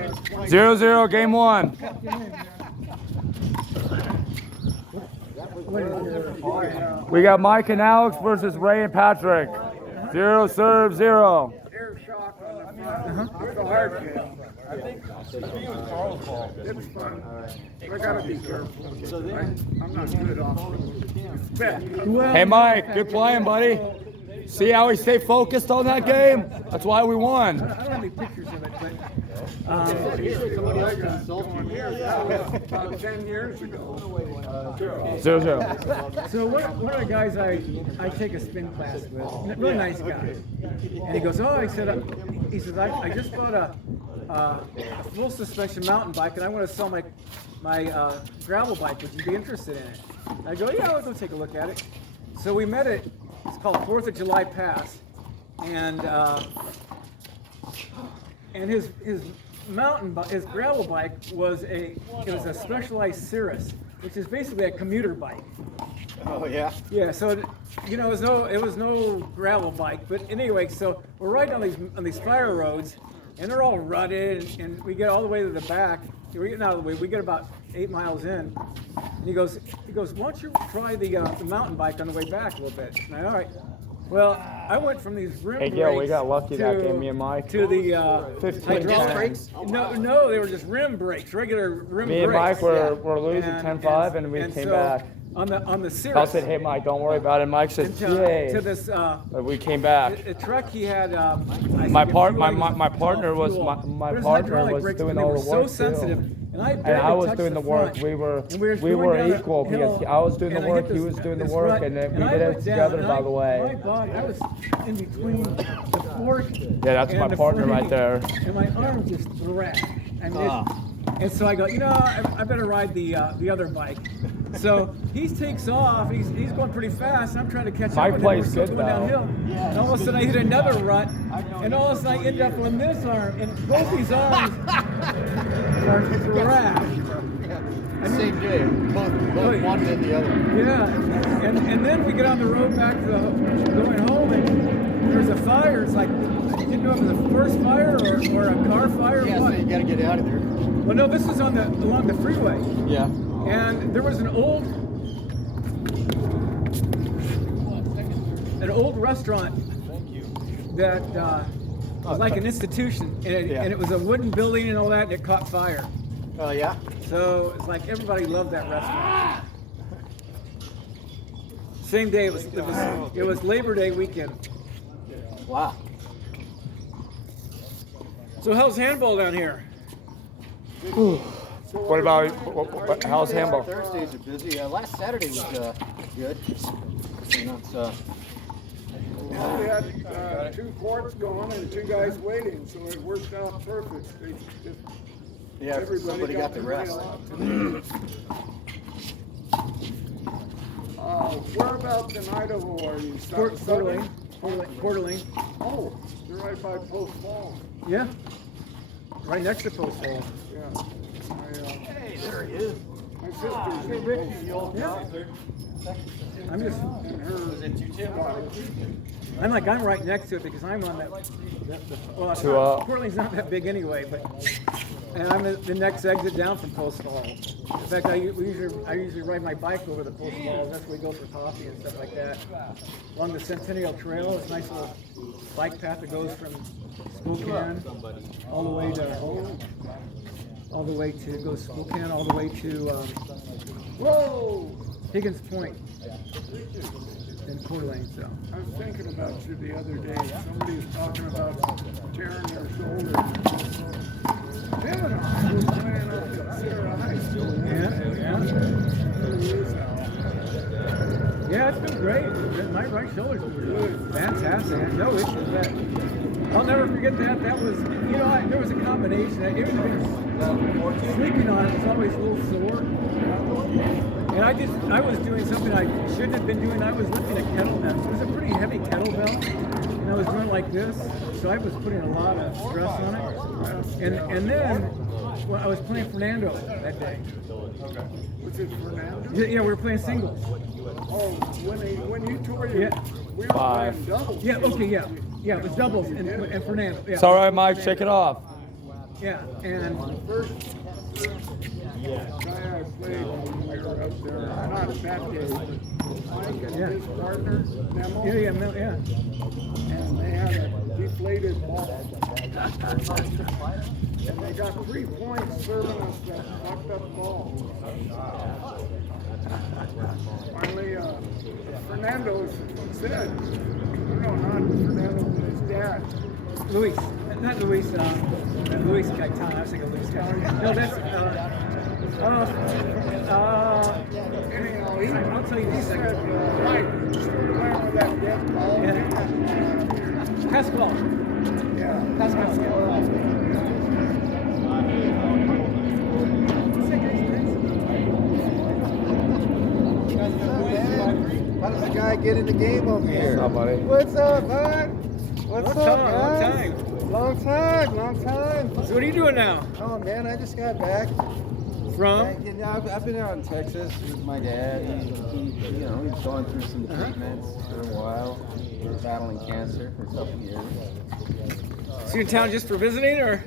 0-0, game one. We got Mike and Alex versus Ray and Patrick. 0 serve, 0. Air shock on the front. It's a hard game. I think Carl's ball. It's fun. I gotta be careful. I'm not good off. Hey Mike, good playing, buddy. See how we stay focused on that game? That's why we won. I don't have any pictures of it, but About 10 years ago. 0-0. so one of the guys I take a spin class with, really nice guy, and he goes, oh, he says, I just bought a full suspension mountain bike, and I want to sell my gravel bike. Would you be interested in it? And I go, yeah, I'll go take a look at it. So we met at, it's called 4th of July Pass, and his his gravel bike was a specialized Cirrus, which is basically a commuter bike. Oh yeah. Yeah, so it was no gravel bike, but anyway, so we're riding on these fire roads, and they're all rutted, and we get all the way to the back. We're getting out of the way. We get about 8 miles in, and he goes, why don't you try the mountain bike on the way back a little bit? And all right. Well, I went from these rim brakes. Hey, Gil, we got lucky that game, me and Mike. To the 15 hydraulic brakes? No, they were just rim brakes, regular rim Me brakes. and Mike were losing 10-5, and we came back. On the Cirrus. I said, hey Mike, don't worry about it. Mike said, yay. To this. But we came back. The truck he had. My partner was doing all the work so sensitive, too. and I was doing the work. We were equal because I was doing the work, he was doing the work, and then we did it together. By the way. My body, I was in between the fork. Yeah, that's my partner right there. And my arm just thrashed. And so I go, I better ride the other bike. So he takes off. He's going pretty fast. And I'm trying to catch up. Mike plays good going downhill. And all of a sudden I hit another rut. And all of a sudden I end up on this arm. And both these arms are thrashed. Same day, both one and the other. Yeah, and then we get on the road back to going home, and there's a fire. It's like, you didn't know if it was a forest fire or a car fire. Yeah, or what. so you got to get out of there. Well, no, this was along the freeway. Yeah. And there was an old restaurant that was like an institution, and it was a wooden building and all that, and it caught fire. Oh yeah. So it's like everybody loved that restaurant. Same day, it was Labor Day weekend. Wow. So how's handball down here? What about how's handball? Thursdays are busy. Last Saturday was good. We had 2 courts going and 2 guys waiting, so it worked out perfect. Somebody got the rest. Whereabouts in Idaho are you? Coeur d'Alene. Oh, you're right by Post Falls. Yeah. Right next to Post Falls. Yeah. Hey, there he is. My sister's in Post. I'm just. And her I'm right next to it because I'm on that. Well, Coeur d'Alene's not that big anyway, and I'm the next exit down from Post Falls. In fact, I usually ride my bike over the Post Falls. That's where we go for coffee and stuff like that. Along the Centennial Trail, it's a nice little bike path that goes from Spokane all the way to Higgins Point in Coeur d'Alene. So I was thinking about you the other day. Somebody was talking about tearing their shoulder. Tim and I were playing up at Sierra High School. Yeah, it's been great. My right shoulder's been fantastic. No issues with that. I'll never forget that. That was, there was a combination. Even sleeping on it was always a little sore. And I was doing something I shouldn't have been doing. I was lifting a kettlebell. It was a pretty heavy kettlebell, and I was doing like this. So I was putting a lot of stress on it. And then I was playing Fernando that day. Was it Fernando? Yeah, we were playing singles. Oh, when you tore your, we were 5. playing doubles. Yeah, okay, yeah. Yeah, it was doubles and Fernando. Yeah. It's all right, Mike. Shake it off. Yeah, and First guy I played when we were up there, not that day, but Mike and Yeah. his partner, Nemo, yeah. and they had a deflated ball. And they got 3 points serving us that fucked up ball. Finally, Fernando said, no, not Fernando, but his dad. Luis, not Luis, Luis Caetano. I was thinking Luis Caetano. No, that's, Anyhow, he, I'll tell you in a he second. said, Mike, you still playing with that dead ball? Yeah. Pascal. Yeah. Pascal. How does the guy get in the game over here? What's up, buddy? What's up, bud? What's Long up, time, guys? Long time. So what are you doing now? Oh man, I just got back. From? I've been out in Texas with my dad. He's going through some treatments for a while. He's battling cancer for a couple years. So you're in town just for visiting, or?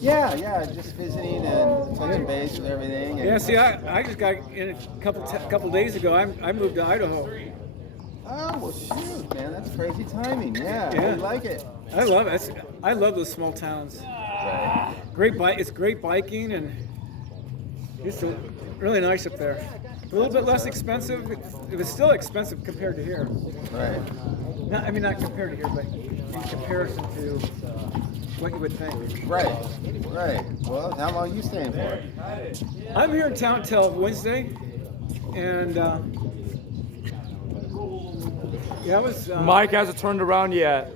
Yeah, just visiting and touching base with everything. And, Yeah. See, I just got in a couple days ago. I moved to Idaho. Oh well, shoot, man, that's crazy timing. Yeah, Yeah. I like it. I love it. I love those small towns. Right. Great bike. It's great biking, and it's really nice up there. A little bit less expensive. It was still expensive compared to here. Right. Not compared to here, but in comparison to what you would think. Right. Well, how long are you staying for? I'm here in town till Wednesday, and yeah, I was. Mike hasn't turned around yet.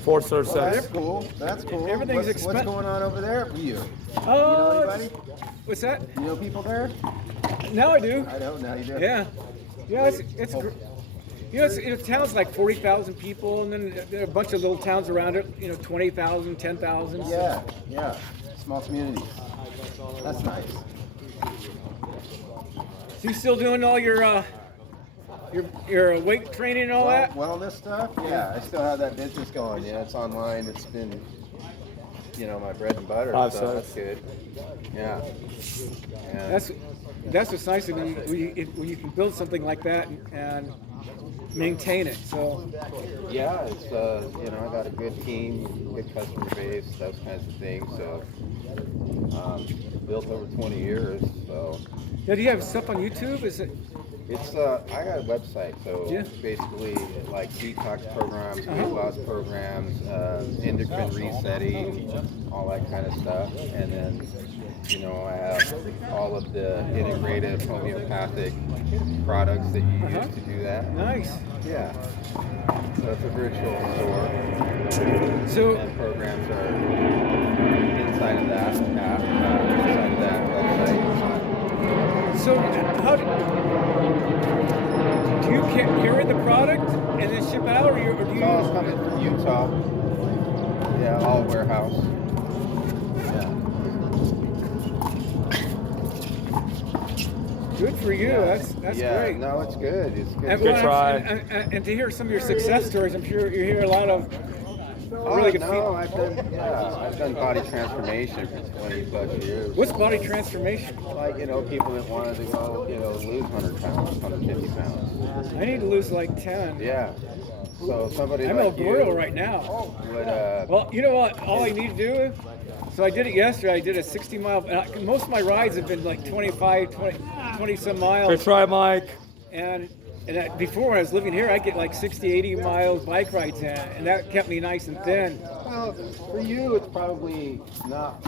Force serve Well, sets. that's cool. That's cool. Everything's what's expen- going on over there for you? Oh, You know anybody? what's that? You know people there? Now I do. I don't know. You do? Yeah, it's town's like 40,000 people, and then there are a bunch of little towns around it. 20,000, 10,000. Yeah. Small communities. That's nice. So you still doing all your weight training and all that? Wellness stuff? Yeah, I still have that business going. Yeah, it's online. It's been, my bread and butter. Five So that's cents. good. Yeah. That's what's nice when you can build something like that and maintain it. So Yeah, it's I got a good team, good customer base, those kinds of things. So built over 20 years. So now, do you have stuff on YouTube? Is it? it's I got a website. So Yeah. basically like detox programs, weight loss programs, endocrine resetting, all that kind of stuff. And then I have all of the integrative homeopathic products that you use to do that. Nice. Yeah. So it's a virtual store. So And programs are inside of that app, inside of that website. So how do you carry the product and then ship out, or do It's you? all coming from Utah. Yeah, all warehouse. Yeah. Good for you. That's great. No, it's good. It's good. And, Good well, try. and to hear some of your success stories, I'm sure you hear a lot of really good no, feedback. I've done body transformation for 20 plus years. What's body transformation? Like, people that wanted to go, lose 100 pounds, 150 pounds. I need to lose like 10. Yeah. So somebody I'm like El Gordo you right now. would, Well, you know what? All I need to do. So I did it yesterday. I did a 60-mile. Most of my rides have been like 20 some miles. Good try, Mike. And before when I was living here, I'd get like 60, 80 miles bike rides in, and that kept me nice and thin. well, for you, it's probably not,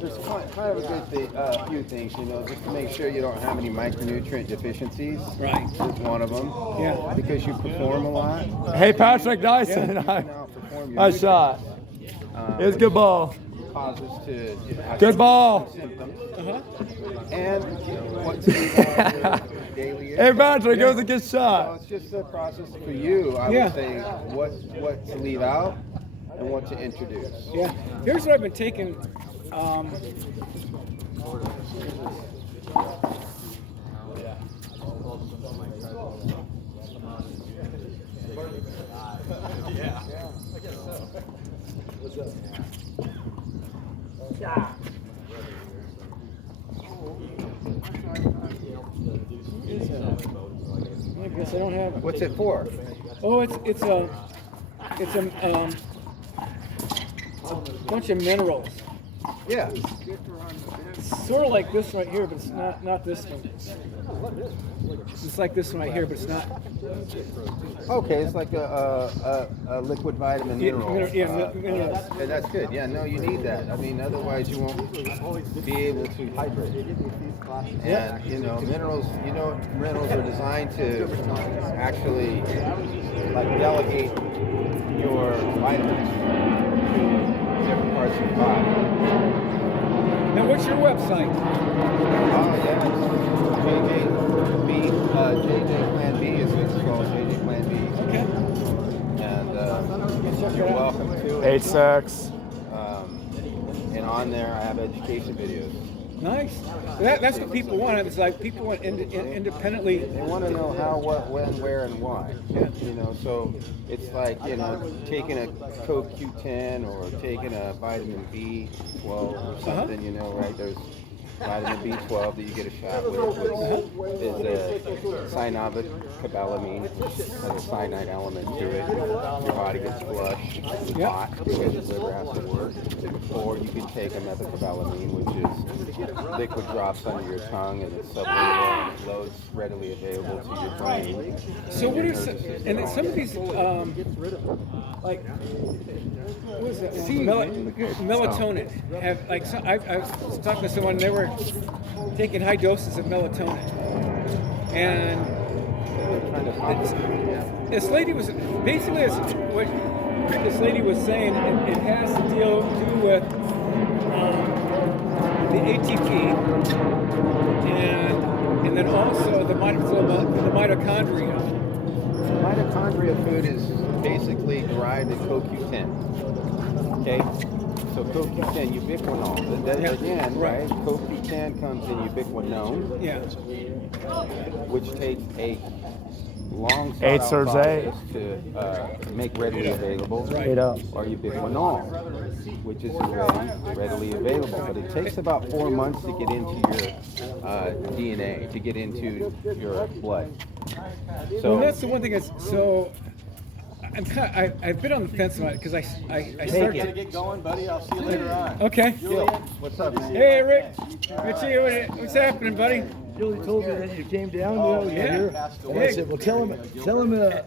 there's kind of a good few things, just to make sure you don't have any micronutrient deficiencies. Right. Is one of them. Yeah. Because you perform a lot. Hey, Patrick Dyson. You can outperform your Nice shot. It was a good ball. causes to Good ball. symptoms. Uh-huh. And what to do about your daily Hey, Patrick, it was a good So shot. it's just a process for you. I Yeah. would say what to leave out and what to introduce. Yeah. Here's what I've been taking. I guess I don't have it. What's it for? Oh, it's a bunch of minerals. Yeah. Sort of like this right here, but it's not this one. It's like this one right here, but it's not. Okay, it's like a liquid vitamin mineral. Minerals. Yeah, that's good. Yeah, no, you need that. I mean, otherwise you won't be able to hydrate. And you know, minerals are designed to actually like delegate your vitamins to different parts of your body. Now, what's your website? Oh yeah, JJ Plan B is what it's called. JJ Plan B. Okay. And you're welcome to it. 86. And on there, I have education videos. Nice. That's what people want. It's like people want independently. They want to know how, what, when, where, and why. You know, so it's like, you know, taking a CoQ10 or taking a vitamin B12 or something, you know, right? There's vitamin B12 that you get a shot with, which is a cyanobacobalamin, which has a cyanide element to it. Your body gets flushed, it's hot because your liver has to work. Or you can take a methylcobalamin, which is liquid drops under your tongue, and it's sublingual and flows readily available to your brain. So what are some of these like what is that? Melatonin. Have like I was talking to someone. They were taking high doses of melatonin, and this lady was basically what this lady was saying. It has to do with the ATP and then also the mitochondria. Mitochondria food is basically derived in CoQ10. Okay? So CoQ10, ubiquinol. Again, right? CoQ10 comes in ubiquinone, which takes a long process to make readily available, or ubiquinol, which is readily available. But it takes about 4 months to get into your DNA, to get into your blood. So that's the one thing. I've been on the fence about it because I started to get going, buddy. I'll see you later on. Okay. What's up, man? Hey, Rick. Richie, what's happening, buddy? Julie told me that you came down. Here. And I said, well, tell him that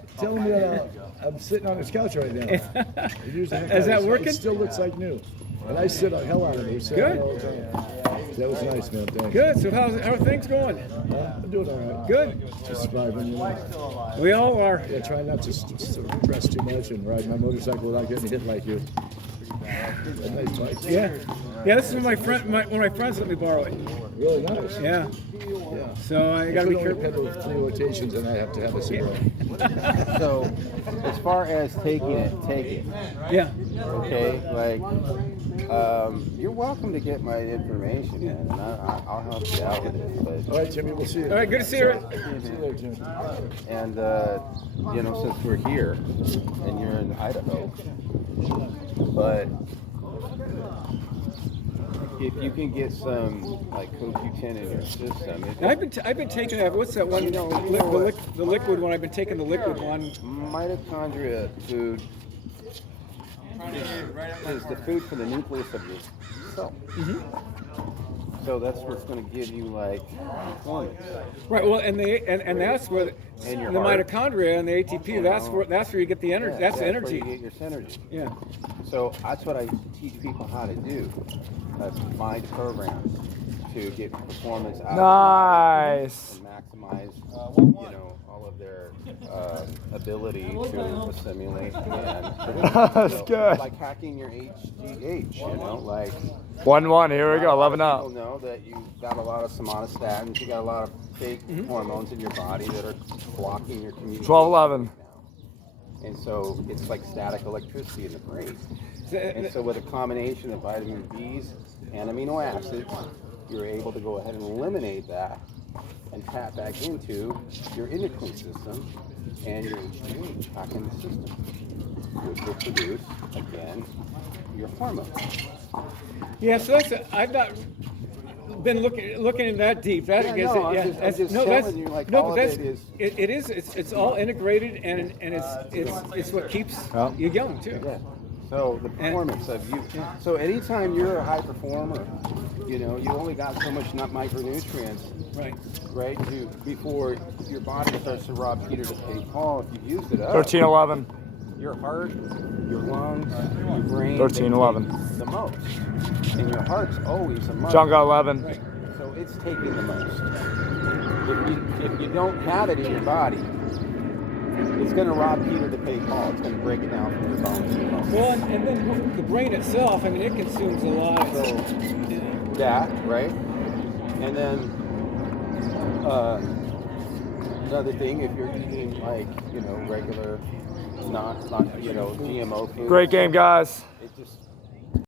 I'm sitting on his couch right now. Is that working? It still looks like new. And I sit on hell out of it. Good. That was nice, man. Thanks. Good. So how are things going? I'm doing all right. Good. Just surviving, you know. We all are. Yeah, try not to press too much and ride my motorcycle without getting hit like you. A nice bike. Yeah. Yeah, this is one of my friends let me borrow it. Really nice. Yeah. Yeah. So I got to be careful. pedal 3 rotations and I have to have a cigarette. So, as far as taking it, take it. Yeah. Okay, like, you're welcome to get my information, man, and I'll help you out with it. But, All right, Jimmy, we'll see you. All right, good to see you. See you later, Jimmy. and you know, since we're here and you're in Idaho, but if you can get some like CoQ10 in your system, I've been taking that. What's that one? The liquid one. I've been taking the liquid one. mitochondria food is the food for the nucleus of your cell. So that's what's going to give you like performance. Right. Well, and that's where the your heart. mitochondria and the ATP. That's where you get the energy. That's the Where energy. you get your synergy. Yeah. So that's what I teach people how to do. Find programs to get performance out Nice. and maximize, you know, all of their ability to assimilate and That's good. like hacking your HGH, you know, like 1-1. Here we go. 11 people up. know that you got a lot of somatostatins, you got a lot of fake hormones in your body that are blocking your communication. 12-11. And so it's like static electricity in the brain. And so with a combination of vitamin Bs and amino acids, you're able to go ahead and eliminate that and tap back into your endocrine system and your HGH back in the system, which will produce, again, your hormones. Yeah, so I've not been looking in that deep. That Yeah, I guess no, I'm just telling you, like, all of that's, it is- it is it's all integrated and it's what keeps you young too. Yeah. So the performance of you. So anytime you're a high performer, you know, you only got so much micronutrients, Right. right? Before your body starts to rob Peter to pay Paul. If you used it up, 13-11. your heart, your lungs, your brain, 13-11. they take the most. And your heart's always the most. John got 11. Right. So it's taking the most. If you don't have it in your body, it's going to rob Peter to pay Paul. It's going to break it down from your bones to your bones. Well, and then the brain itself, I mean, it consumes a lot. So that, right? And then another thing, if you're eating like, you know, regular, not you know, GMO food. Great game, guys. It just